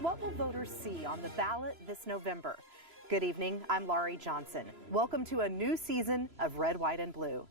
what will voters see on the ballot this November? Good evening, I'm Laurie Johnson. Welcome to a new season of Red, White, and Blue.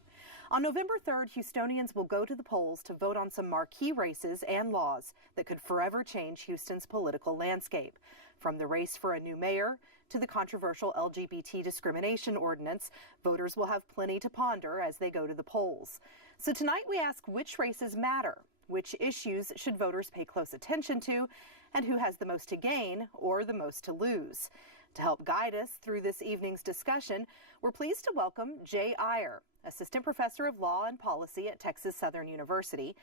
On November 3rd, Houstonians will go to the polls to vote on some marquee races and laws that could forever change Houston's political landscape. From the race for a new mayor to the controversial LGBT discrimination ordinance, voters will have plenty to ponder as they go to the polls. So tonight we ask which races matter, which issues should voters pay close attention to, and who has the most to gain or the most to lose. To help guide us through this evening's discussion, we're pleased to welcome Jay Iyer, Assistant Professor of Law and Policy at Texas Southern University,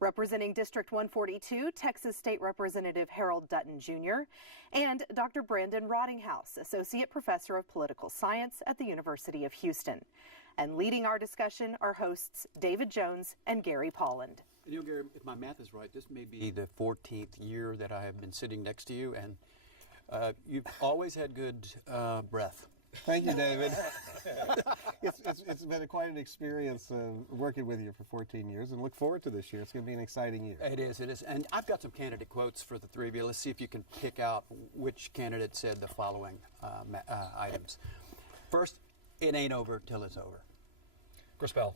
representing District 142, Texas State Representative Harold Dutton Jr., and Dr. Brandon Rottinghouse, Associate Professor of Political Science at the University of Houston. And leading our discussion are hosts David Jones and Gary Polland. You know, Gary, if my math is right, this may be the 14th year that I have been sitting next to you, and you've always had good breath. Thank you, David. It's been quite an experience working with you for 14 years, and look forward to this year. It's going to be an exciting year. It is. And I've got some candidate quotes for the three of you. Let's see if you can pick out which candidate said the following items. First, it ain't over till it's over. Chris Bell.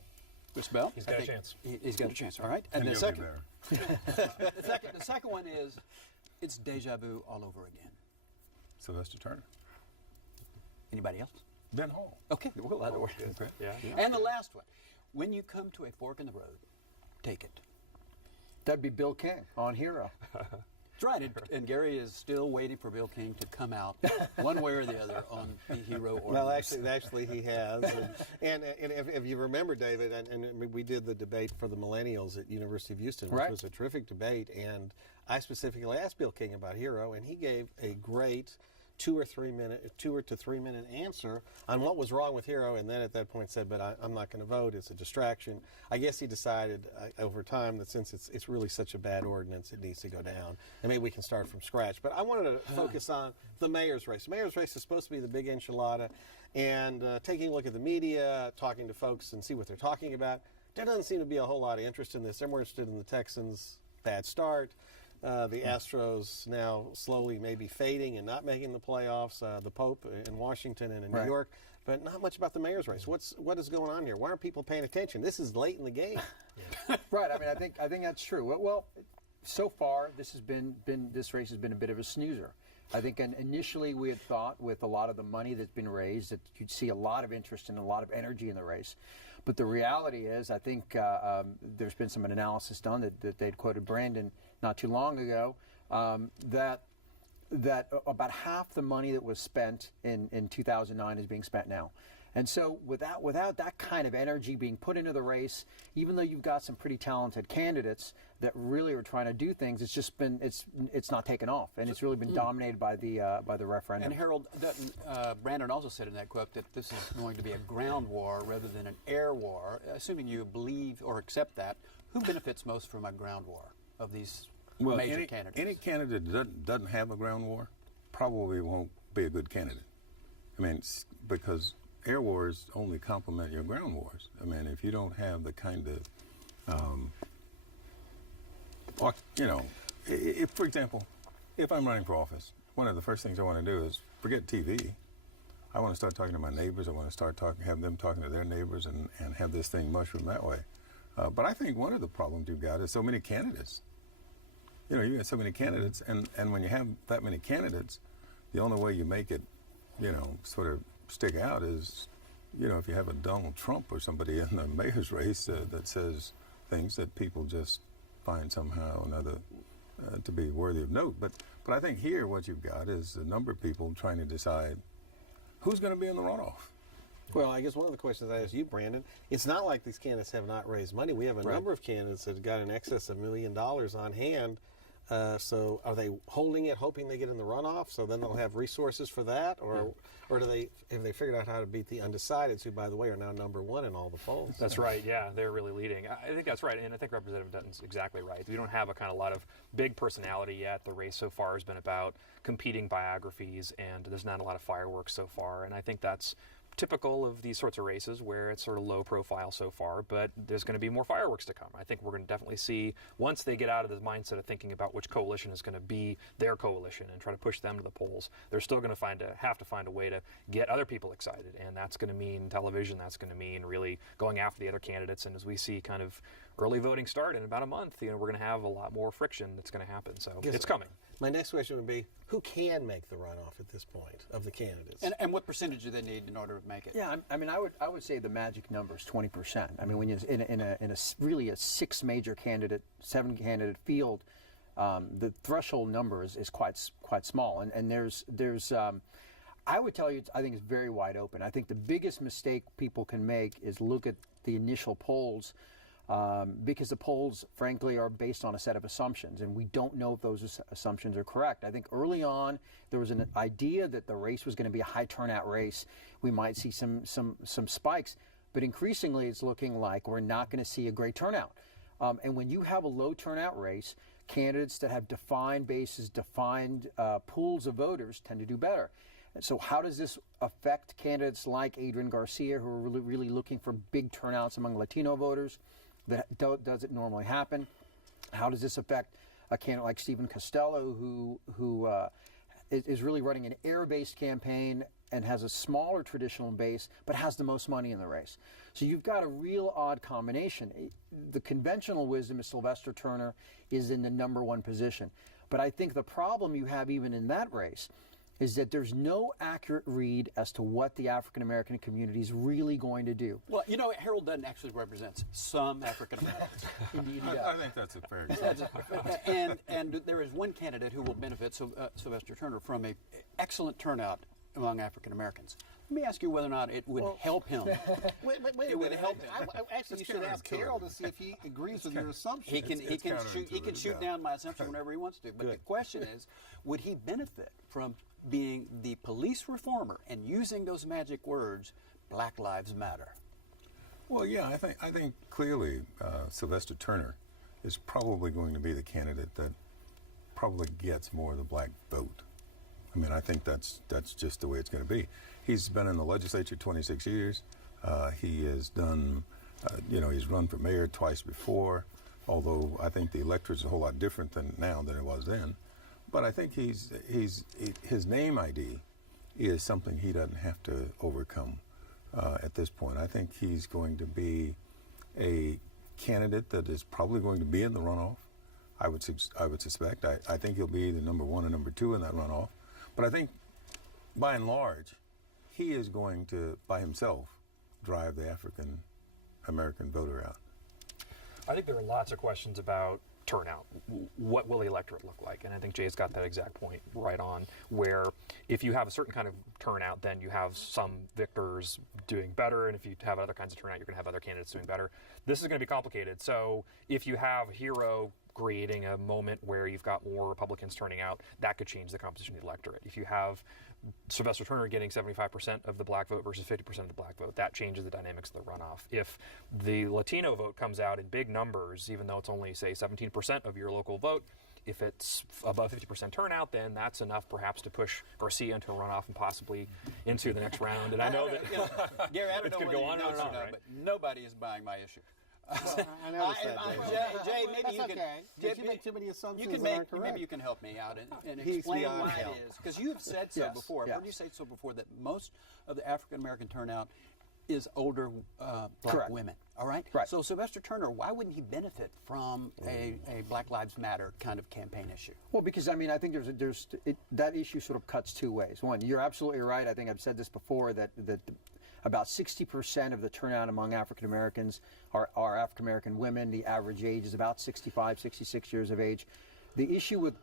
Chris Bell? He's got a chance. He's got a chance, all right. And the second one is, it's deja vu all over again. Sylvester Turner. Anybody else? Ben Hall. Okay, well, that'll work. Okay. Yeah. And the last one, when you come to a fork in the road, take it. That'd be Bill King on Hero. That's right, and Gary is still waiting for Bill King to come out one way or the other on the Hero ordinance. Well, actually he has. And if you remember, David, and we did the debate for the millennials at University of Houston, which was a terrific debate, and I specifically asked Bill King about Hero, and he gave a great 2 to 3 minute answer on what was wrong with Hero, and then at that point said, but I'm not going to vote, it's a distraction. I guess he decided over time that since it's really such a bad ordinance, it needs to go down, and maybe we can start from scratch. But I wanted to focus on the mayor's race. The mayor's race is supposed to be the big enchilada, and taking a look at the media, talking to folks and see what they're talking about, there doesn't seem to be a whole lot of interest in this. They're more interested in the Texans' bad start, the Astros now slowly maybe fading and not making the playoffs, the Pope in Washington and in New York, but not much about the mayor's race. What is going on here? Why aren't people paying attention? This is late in the game. Right. I mean, I think that's true. Well, so far this race has been a bit of a snoozer. I think initially we had thought with a lot of the money that's been raised that you'd see a lot of interest and a lot of energy in the race. But the reality is, I think there's been some analysis done that they'd quoted Brandon not too long ago, that about half the money that was spent in 2009 is being spent now. And so without that kind of energy being put into the race, even though you've got some pretty talented candidates that really are trying to do things, it's not taken off, and it's really been dominated by the referendum. And Harold Dutton, Brandon also said in that quote that this is going to be a ground war rather than an air war. Assuming you believe or accept that, who benefits most from a ground war of these major candidates? Any candidate that doesn't have a ground war probably won't be a good candidate. I mean, because air wars only complement your ground wars. I mean, if you don't have the kind of, if, for example, if I'm running for office, one of the first things I want to do is forget TV. I want to start talking to my neighbors. I want to start have them talking to their neighbors and have this thing mushroom that way. But I think one of the problems you've got is so many candidates. You know, you got so many candidates, and when you have that many candidates, the only way you make it, sort of stick out is, if you have a Donald Trump or somebody in the mayor's race that says things that people just find somehow or another to be worthy of note. But I think here what you've got is a number of people trying to decide who's going to be in the runoff. Well, I guess one of the questions I asked you, Brandon, it's not like these candidates have not raised money. We have a number of candidates that have got in excess of $1 million on hand. So are they holding it, hoping they get in the runoff, so then they'll have resources for that? Or have they figured out how to beat the undecideds, who, by the way, are now #1 in all the polls? That's right, yeah. They're really leading. I think that's right, and I think Representative Dutton's exactly right. We don't have a lot of big personality yet. The race so far has been about competing biographies, and there's not a lot of fireworks so far, and I think that's typical of these sorts of races where it's sort of low profile so far, but there's going to be more fireworks to come. I think we're going to definitely see, once they get out of the mindset of thinking about which coalition is going to be their coalition and try to push them to the polls, they're still going to have to find a way to get other people excited, and that's going to mean television, that's going to mean really going after the other candidates, and as we see kind of early voting start in about a month, we're going to have a lot more friction that's going to happen, so it's coming. My next question would be, who can make the runoff at this point of the candidates? And what percentage do they need in order to make it? Yeah, I mean, I would say the magic number is 20%. I mean, when you're in a really a 6 major candidate, 7 candidate field, the threshold number is quite small, and there's I would tell you, I think it's very wide open. I think the biggest mistake people can make is look at the initial polls. Because the polls, frankly, are based on a set of assumptions, and we don't know if those assumptions are correct. I think early on there was an idea that the race was going to be a high turnout race. We might see some spikes, but increasingly it's looking like we're not going to see a great turnout. And when you have a low turnout race, candidates that have defined bases, defined pools of voters tend to do better. And so how does this affect candidates like Adrian Garcia, who are really looking for big turnouts among Latino voters? That does it normally happen? How does this affect a candidate like Stephen Costello, who is really running an air-based campaign and has a smaller traditional base, but has the most money in the race? So you've got a real odd combination. The conventional wisdom is Sylvester Turner is in the #1 position. But I think the problem you have even in that race is that there's no accurate read as to what the African-American community is really going to do. Well, Harold Dutton actually represents some African-Americans. Indeed, I think that's a fair example. and there is one candidate who will benefit Sylvester Turner from an excellent turnout among African-Americans. Let me ask you whether or not it would help him. Wait a It would minute. help him. Actually, you should ask Harold to see if he agrees with your assumption. He can shoot down my assumption whenever he wants to. But the question is, would he benefit from being the police reformer and using those magic words, Black Lives Matter? Well, yeah, I think clearly Sylvester Turner is probably going to be the candidate that probably gets more of the black vote. I mean, I think that's just the way it's going to be. He's been in the legislature 26 years. He has done, he's run for mayor twice before, although I think the electorate is a whole lot different now than it was then. But I think his name ID is something he doesn't have to overcome at this point. I think he's going to be a candidate that is probably going to be in the runoff. I would suspect. I think he'll be the #1 and #2 in that runoff. But I think, by and large, he is going to, by himself, drive the African-American voter out. I think there are lots of questions about turnout. What will the electorate look like? And I think Jay's got that exact point right on, where if you have a certain kind of turnout, then you have some victors doing better, and if you have other kinds of turnout, you're going to have other candidates doing better. This is going to be complicated. So if you have a hero creating a moment where you've got more Republicans turning out, that could change the composition of the electorate. If you have Sylvester Turner getting 75% of the black vote versus 50% of the black vote, that changes the dynamics of the runoff. If the Latino vote comes out in big numbers, even though it's only, say, 17% of your local vote, if it's above 50% turnout, then that's enough perhaps to push Garcia into a runoff and possibly into the next round. And I know that Gary, I don't it's know going to whether go on you and know on, or not, right? but nobody is buying my issue. Well, I noticed that, Jay, That's maybe you can. okay. If you make too many assumptions that aren't correct. Maybe you can help me out and He's explain beyond why help. it is. Because you've said so Yes, before. I've yes. heard you say so before that most of the African American turnout is older black Correct. women. All right? Right. So Sylvester Turner, why wouldn't he benefit from a Black Lives Matter kind of campaign issue? Well, because I mean, I think that issue sort of cuts two ways. One, you're absolutely right. I think I've said this before that about 60% of the turnout among African Americans are African American women. The average age is about 65, 66 years of age. The issue with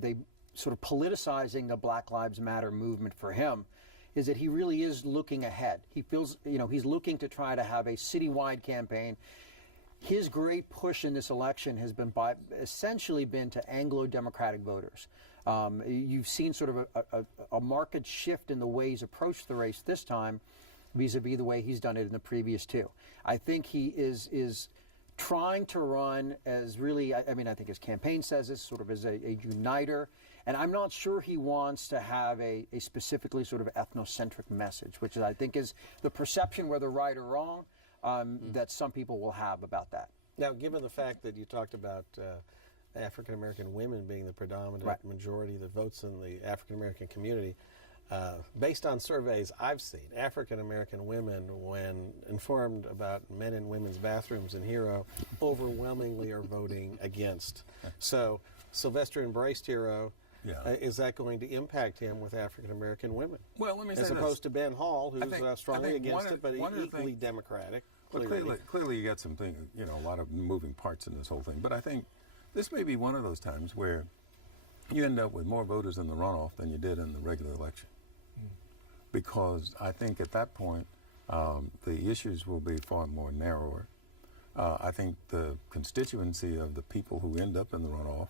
they sort of politicizing the Black Lives Matter movement for him is that he really is looking ahead. He feels, he's looking to try to have a citywide campaign. His great push in this election has been essentially been to Anglo-Democratic voters. You've seen sort of a marked shift in the way he's approached the race this time, vis-a-vis the way he's done it in the previous two. I think he is trying to run as really, I mean, I think his campaign says this, sort of as a uniter. And I'm not sure he wants to have a specifically sort of ethnocentric message, which I think is the perception, whether right or wrong, that some people will have about that. Now, given the fact that you talked about African American women being the predominant majority that votes in the African American community, based on surveys I've seen, African American women, when informed about men and women's bathrooms in Hero, overwhelmingly are voting against. So Sylvester embraced Hero. Is that going to impact him with African American women? Well, let me say as opposed to Ben Hall, who's strongly against it, but equally Democratic. Clearly, you got something, a lot of moving parts in this whole thing. But I think this may be one of those times where you end up with more voters in the runoff than you did in the regular election. Because I think at that point, the issues will be far more narrower. I think the constituency of the people who end up in the runoff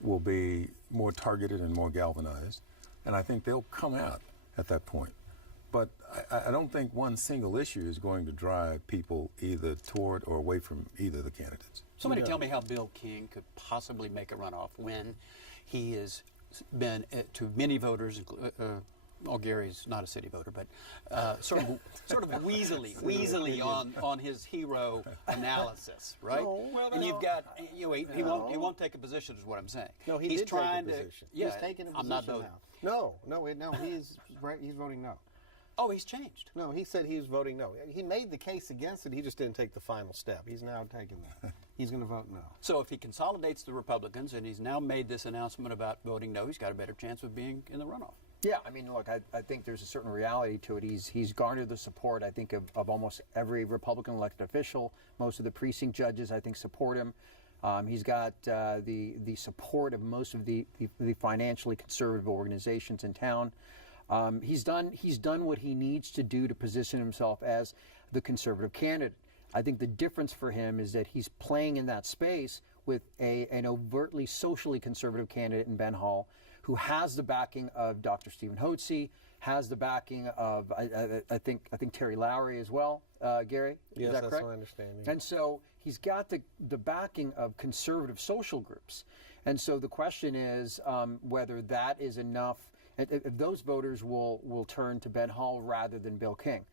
will be more targeted and more galvanized. And I think they'll come out at that point. But I don't think one single issue is going to drive people either toward or away from either of the candidates. Somebody tell me how Bill King could possibly make a runoff when he has been, to many voters, Gary's not a city voter, but sort of weaselly on his Hero analysis, right? And you've got, he won't take a position, is what I'm saying. No, he's trying to. Yeah, he's taking a I'm not position voting. No, he's voting no. Oh, he's changed. No, he said he was voting no. He made the case against it. He just didn't take the final step. He's now taking that. He's going to vote no. So if he consolidates the Republicans and he's now made this announcement about voting no, he's got a better chance of being in the runoff. Yeah, I mean, look, I think there's a certain reality to it. He's garnered the support, I think, of almost every Republican elected official. Most of the precinct judges, I think, support him. He's got the support of most of the financially conservative organizations in town. He's done what he needs to do to position himself as the conservative candidate. I think the difference for him is that he's playing in that space with an overtly socially conservative candidate in Ben Hall, who has the backing of Dr. Stephen Hotze, has the backing of I think Terry Lowry as well. Gary, yes, is that that's correct? my understanding. And so he's got the backing of conservative social groups, and so the question is whether that is enough. If those voters will turn to Ben Hall rather than Bill King.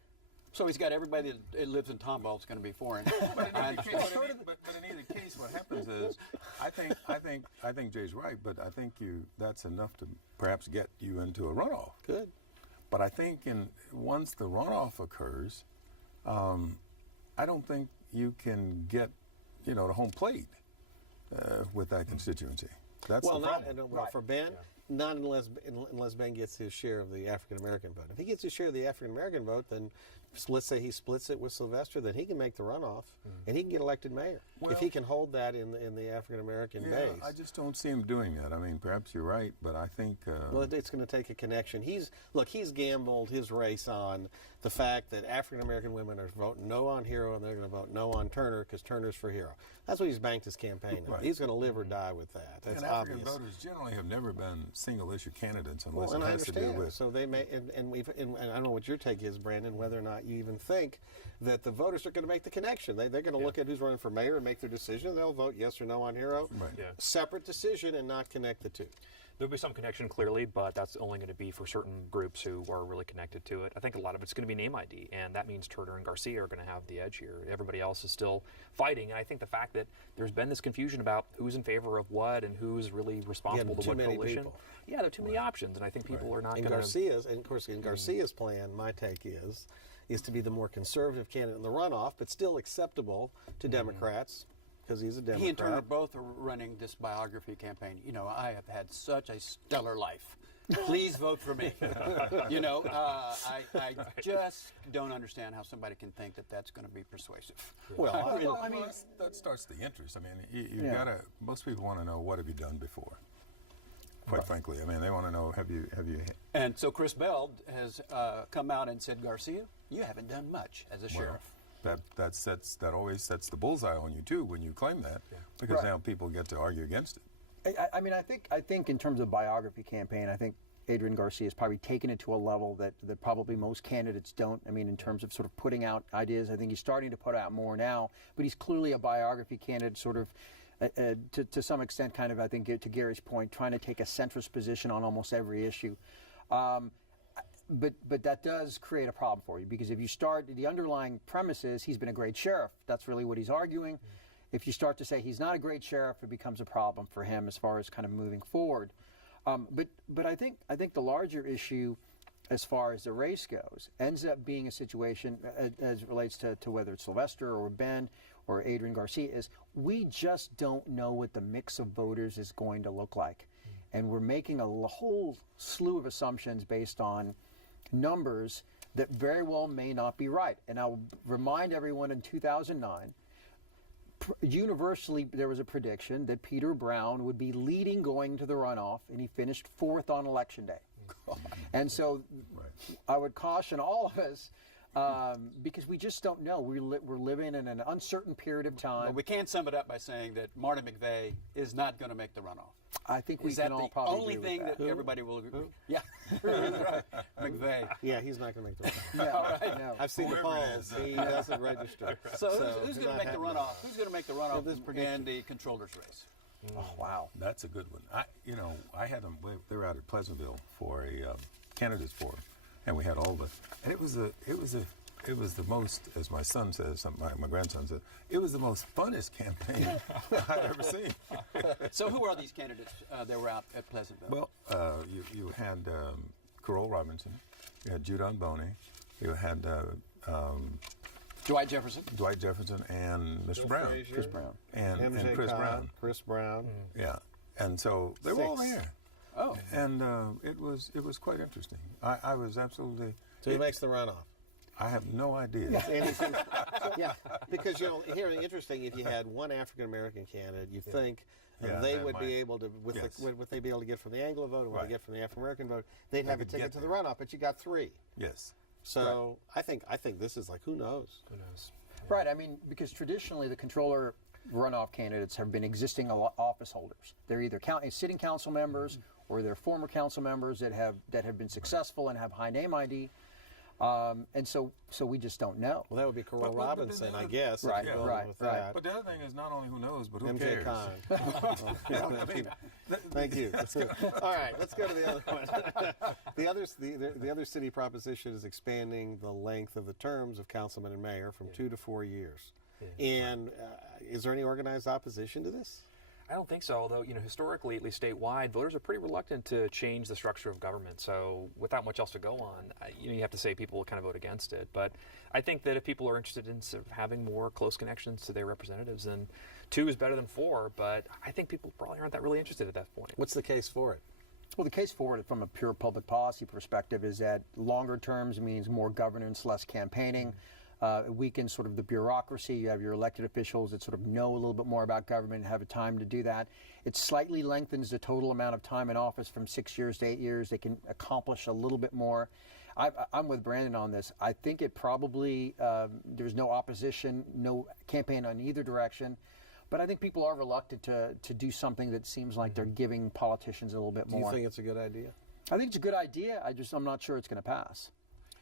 So he's got everybody that lives in Tomball is going to be for him. But in either case, what happens is, I think Jay's right, but I think that's enough to perhaps get you into a runoff. Good. But I think once the runoff occurs, I don't think you can get to home plate with that constituency. That's the problem. For Ben. Not unless Ben gets his share of the African American vote. If he gets his share of the African American vote, then let's say he splits it with Sylvester, then he can make the runoff and he can get elected mayor if he can hold that in the African American base. I just don't see him doing that. I mean, perhaps you're right, but I think well, it's going to take a connection. He's gambled his race on the fact that African American women are voting no on Hero and they're going to vote no on Turner because Turner's for Hero. That's what he's banked his campaign on. Right. He's going to live or die with that. That's obvious. African voters generally have never been single-issue candidates unless it has to do with. So they may, and I don't know what your take is, Brandon, whether or not you even think that the voters are going to make the connection. They're going to look at who's running for mayor and make their decision. They'll vote yes or no on Hero. Right. Yeah. Separate decision and not connect the two. There'll be some connection, clearly, but that's only going to be for certain groups who are really connected to it. I think a lot of it's going to be name ID, and that means Turner and Garcia are going to have the edge here. Everybody else is still fighting, and I think the fact that there's been this confusion about who's in favor of what and who's really responsible to what coalition. People. Yeah, there are too many options, and I think people are not going to... Garcia's, and of course, in Garcia's plan, my take is to be the more conservative candidate in the runoff, but still acceptable to Democrats. Because he's a Democrat. He and Turner both are running this biography campaign. I have had such a stellar life. Please vote for me. I just don't understand how somebody can think that that's going to be persuasive. Well, I mean, that starts the interest. I mean, you've got to. Most people want to know what have you done before. Quite frankly, I mean, they want to know have you. And so Chris Bell has come out and said, Garcia, you haven't done much as a sheriff. That always sets the bullseye on you too when you claim that, because now people get to argue against it. I mean, I think in terms of biography campaign, I think Adrian Garcia has probably taken it to a level that probably most candidates don't. I mean, in terms of sort of putting out ideas, I think he's starting to put out more now, but he's clearly a biography candidate, sort of to some extent, kind of, I think, to Gary's point, trying to take a centrist position on almost every issue. But that does create a problem for you, because if you start, the underlying premise is he's been a great sheriff. That's really what he's arguing. If you start to say he's not a great sheriff, it becomes a problem for him as far as kind of moving forward. But I think the larger issue, as far as the race goes, ends up being a situation as it relates to whether it's Sylvester or Ben or Adrian Garcia, is we just don't know what the mix of voters is going to look like. And we're making a whole slew of assumptions based on numbers that very well may not be right. And I'll remind everyone, in 2009, universally there was a prediction that Peter Brown would be leading going to the runoff, and he finished 4th on Election Day. And so I would caution all of us, because we just don't know. We're living in an uncertain period of time. Well, we can sum it up by saying that Marty McVeigh is not going to make the runoff. I think we can all probably agree with that. Is that the only thing that everybody will agree? Yeah, right. McVeigh. Yeah, he's not going to make the runoff. No, no. I've seen the polls. He doesn't register. So who's going to make the runoff? Who's going to make the runoff in the controller's race? Oh, wow. That's a good one. I had them. They were out at Pleasantville for a candidates forum, and we had all the. And it was the most, as my son says, my grandson says, it was the most funnest campaign I've ever seen. So who are these candidates that were out at Pleasantville? Well, you had Carole Robinson, you had Judon Boney, you had Dwight Jefferson. And Mr. Brown. Frazier, Chris Brown. And Chris Brown. Chris Brown. Yeah. And so they were all 6. there. Oh. And it was quite interesting. I was absolutely. So he makes the runoff. I have no idea. Yeah, because here interesting. If you had one African American candidate, you think they would be able to, what they be able to get from the Anglo vote and what they get from the African American vote, they'd have a ticket to the runoff. But you got 3. Yes. So I think this is like, who knows? Who knows? Right. I mean, because traditionally the controller runoff candidates have been existing office holders. They're either sitting council members or they're former council members that have been successful and have high name ID. And so we just don't know. Well, that would be Carole Robinson, I guess. Right, if you go right, with right. that. But the other thing is not only who knows, but who MJ cares. Khan. Thank you. All right, let's go to the other one. The other city proposition is expanding the length of the terms of councilman and mayor from 2 to 4 years. Yeah. And is there any organized opposition to this? I don't think so, although, historically, at least statewide, voters are pretty reluctant to change the structure of government. So without much else to go on, you have to say people will kind of vote against it. But I think that if people are interested in sort of having more close connections to their representatives, then 2 is better than 4. But I think people probably aren't that really interested at that point. What's the case for it? Well, the case for it from a pure public policy perspective is that longer terms means more governance, less campaigning. It weakens sort of the bureaucracy. You have your elected officials that sort of know a little bit more about government and have a time to do that. It slightly lengthens the total amount of time in office from 6 years to 8 years. They can accomplish a little bit more. I'm with Brandon on this. I think it probably, there's no opposition, no campaign on either direction. But I think people are reluctant to do something that seems like they're giving politicians a little bit more. Do you think it's a good idea? I think it's a good idea. I'm not sure it's going to pass.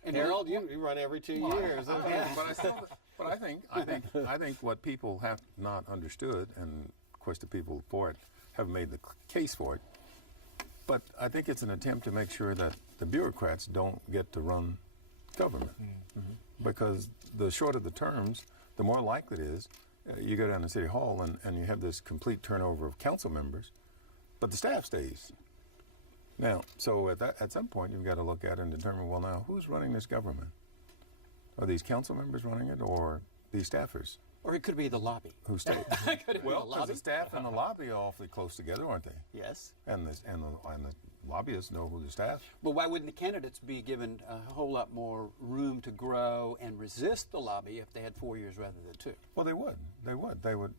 And Harold, you run every 2 years. But I think what people have not understood, and of course the people for it have made the case for it, but I think it's an attempt to make sure that the bureaucrats don't get to run government. Because the shorter the terms, the more likely it is you go down to City Hall and you have this complete turnover of council members, but the staff stays. Now, so at some point, you've got to look at it and determine, well, now, who's running this government? Are these council members running it, or these staffers? Or it could be the lobby. Who stay? Well, because the staff and the lobby are awfully close together, aren't they? Yes. And the lobbyists know who the staff. But why wouldn't the candidates be given a whole lot more room to grow and resist the lobby if they had 4 years rather than 2? Well, they would.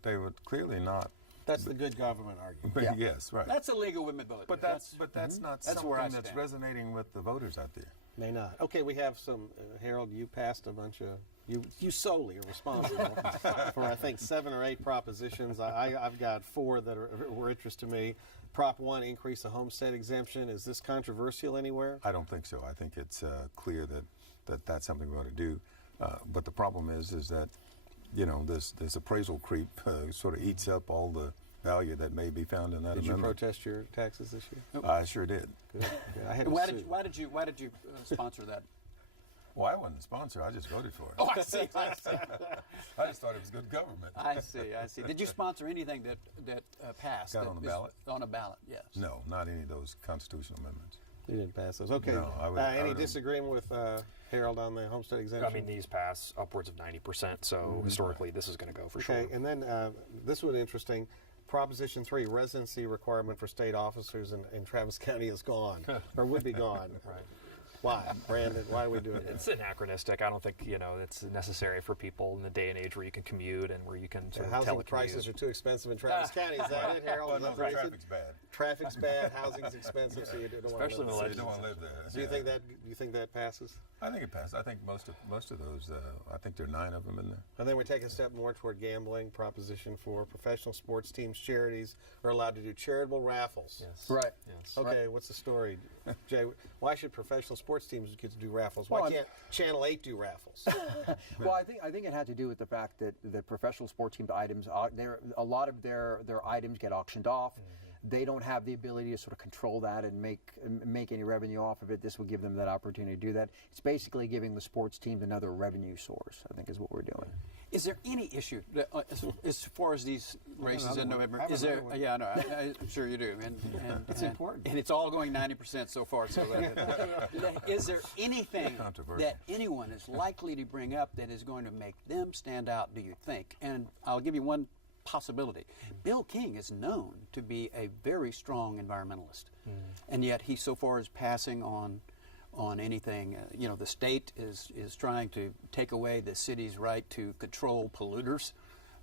They would clearly not. That's the good government argument. Yes, right. That's illegal women vote. But that's not something where I that's stand. resonating with the voters out there. May not. Okay, we have some, Harold, you passed a bunch of, you solely are responsible for, I think, 7 or 8 propositions. I've got 4 that were interest to me. Prop 1, increase the homestead exemption. Is this controversial anywhere? I don't think so. I think it's clear that that's something we ought to do. But the problem is that, this appraisal creep sort of eats up all the value that may be found in that Did amendment. you protest your taxes this year? I sure did. Good. I had to Why sue. did you sponsor that? Well, I wasn't the sponsor. I just voted for it. Oh, I see. I see. I just thought it was good government. I see. Did you sponsor anything that passed? Got on the ballot? On a ballot, yes. No, not any of those constitutional amendments. You didn't pass those. Okay. No, any disagreement with Harold on the homestead exemption? I mean, these pass upwards of 90%, so historically this is going to go for sure. Okay, and then this was interesting. Proposition 3, residency requirement for state officers in Travis County is gone, or would be gone. Right. Why, Brandon? Why are we doing that? It's anachronistic. I don't think it's necessary for people in the day and age where you can commute and where you can sort of Housing telecommute. prices are too expensive in Travis County. Is that it, Harold? Well, no, the traffic's bad. Traffic's bad. Housing's expensive, so you don't want Especially to in live the So you don't want to live there. So you think that passes? I think it passed. I think most of those. I think there are 9 of them in there. And then we take a step more toward gambling. Proposition 4, professional sports teams, charities are allowed to do charitable raffles. Yes. Right. Yes. Okay, what's the story, Jay? Why should professional sports teams get to do raffles? Why can't Channel 8 do raffles? Well, I think it had to do with the fact that the professional sports team items, a lot of their items get auctioned off. They don't have the ability to sort of control that and make any revenue off of it. This will give them that opportunity to do that. It's basically giving the sports teams another revenue source, I think, is what we're doing. Is there any issue as far as these races in November? I have Is there? another one. Yeah, no, I'm sure you do, and It's important. and it's all going 90% so far. So, is there anything Controversial. that anyone is likely to bring up that is going to make them stand out? Do you think? And I'll give you one possibility. Bill King is known to be a very strong environmentalist, and yet he so far is passing on anything. The state is trying to take away the city's right to control polluters.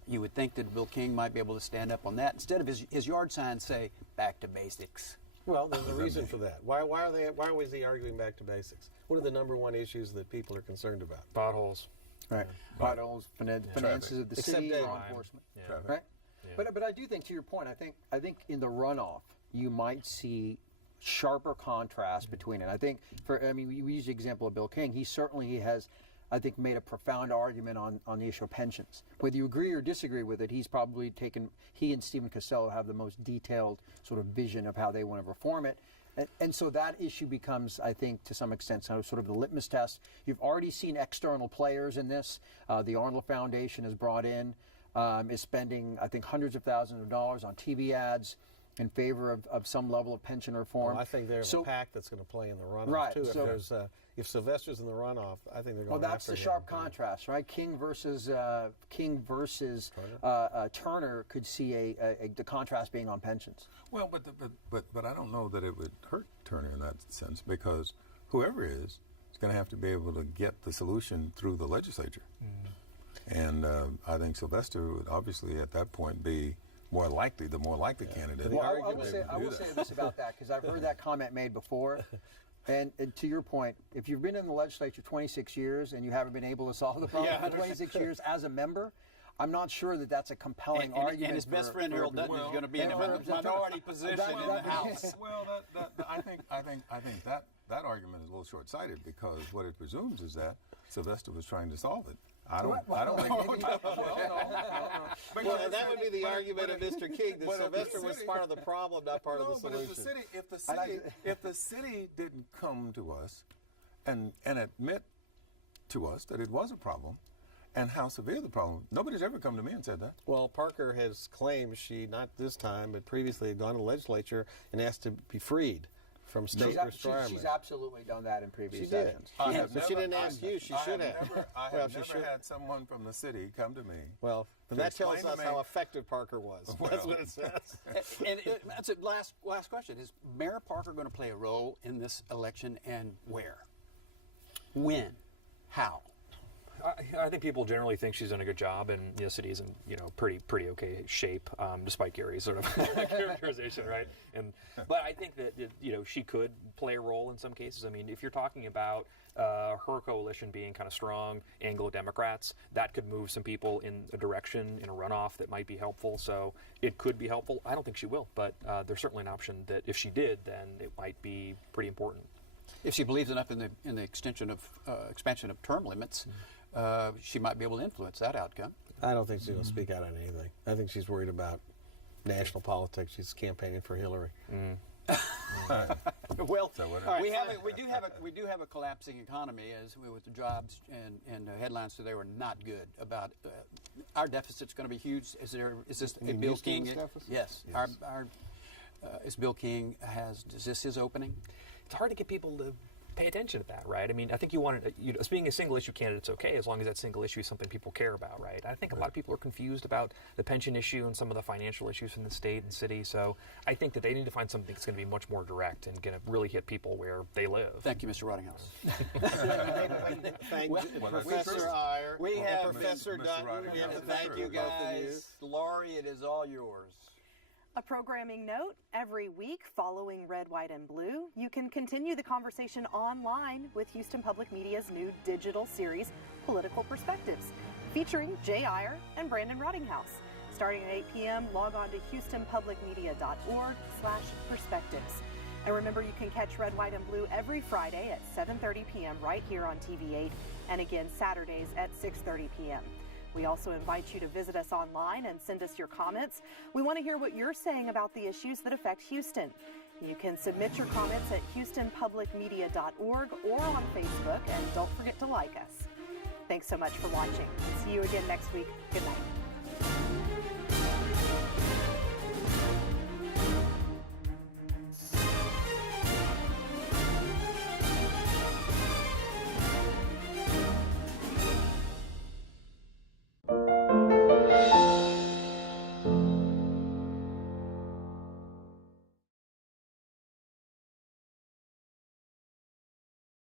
You would think that Bill King might be able to stand up on that instead of his yard sign say "Back to basics." Well, there's a reason for that. Why was he arguing back to basics? What are the number one issues that people are concerned about? Potholes. Right. Potholes, finances of the Except city, Dave. law enforcement. Yeah. Traffic. Right. Yeah. But I do think, to your point, I think in the runoff you might see sharper contrast between it. I think we use the example of Bill King. He certainly has, I think, made a profound argument on the issue of pensions. Whether you agree or disagree with it, he and Stephen Costello have the most detailed sort of vision of how they want to reform it. And so that issue becomes, I think, to some extent, sort of the litmus test. You've already seen external players in this. The Arnold Foundation is brought in, is spending, I think, hundreds of thousands of dollars on TV ads in favor of some level of pension reform. Well, I think there's a pack that's going to play in the runoff Right, too. so- If Sylvester's in the runoff, I think they're going Well, that's after the him. sharp contrast, right? King versus Turner could see the contrast being on pensions. Well, but I don't know that it would hurt Turner in that sense, because whoever is going to have to be able to get the solution through the legislature. And I think Sylvester would obviously at that point be the more likely candidate. The Well, I argument- will say this about that, because I've heard that comment made before. And to your point, if you've been in the legislature 26 years and you haven't been able to solve the problem for 26 years as a member, I'm not sure that that's a compelling argument. And his best friend Harold Dutton is going to be in a and minority position in the House. Well, I think that argument is a little short-sighted, because what it presumes is that Sylvester was trying to solve it. I don't think. No. Well, that would be the argument of Mr. King, that But if the Sylvester was city- part of the problem, not part of the No, but solution. if the city didn't come to us and admit to us that it was a problem and how severe the problem, nobody's ever come to me and said that. Well, Parker has claimed she, not this time, but previously had gone to the legislature and asked to be freed from state requirements. She's absolutely done that in previous She did. sessions. But she didn't ask you. She should have. I Well, have she never should- had someone from the city come to me. Well, then To that tells explain us to me- how effective Parker was. That's what it says. And that's a last question. Is Mayor Parker going to play a role in this election, and where? When? How? I think people generally think she's done a good job, and the city is in pretty okay shape, despite Gary's sort of characterization, right? But I think that she could play a role in some cases. I mean, if you're talking about her coalition being kind of strong Anglo Democrats, that could move some people in a direction in a runoff that might be helpful. So it could be helpful. I don't think she will, but there's certainly an option that if she did, then it might be pretty important. If she believes enough in the expansion of term limits, she might be able to influence that outcome. I don't think she's going to speak out on anything. I think she's worried about national politics. She's campaigning for Hillary. Well, So we do have a collapsing economy with the jobs and headlines today were not good about our deficit's going to be huge. Is this You mean Bill Houston's King? deficit? Yes. Is Bill King is this his opening? It's hard to get people to pay attention to that, right? I mean, I think you want to, being a single issue candidate, it's okay as long as that single issue is something people care about, right? I think a lot of people are confused about the pension issue and some of the financial issues in the state and city. So I think that they need to find something that's going to be much more direct and going to really hit people where they live. Thank you, Mr. Rottinghouse. Thank Professor Iyer. We have Professor Mr. Dutton. Rottinghouse. We have to Thank you, both of you. guys. Laurie, it is all yours. A programming note, every week following Red, White, and Blue, you can continue the conversation online with Houston Public Media's new digital series, Political Perspectives, featuring Jay Iyer and Brandon Rottinghouse. Starting at 8 p.m., log on to houstonpublicmedia.org/perspectives. And remember, you can catch Red, White, and Blue every Friday at 7:30 p.m. right here on TV8, and again Saturdays at 6:30 p.m. We also invite you to visit us online and send us your comments. We want to hear what you're saying about the issues that affect Houston. You can submit your comments at houstonpublicmedia.org or on Facebook, and don't forget to like us. Thanks so much for watching. See you again next week. Good night.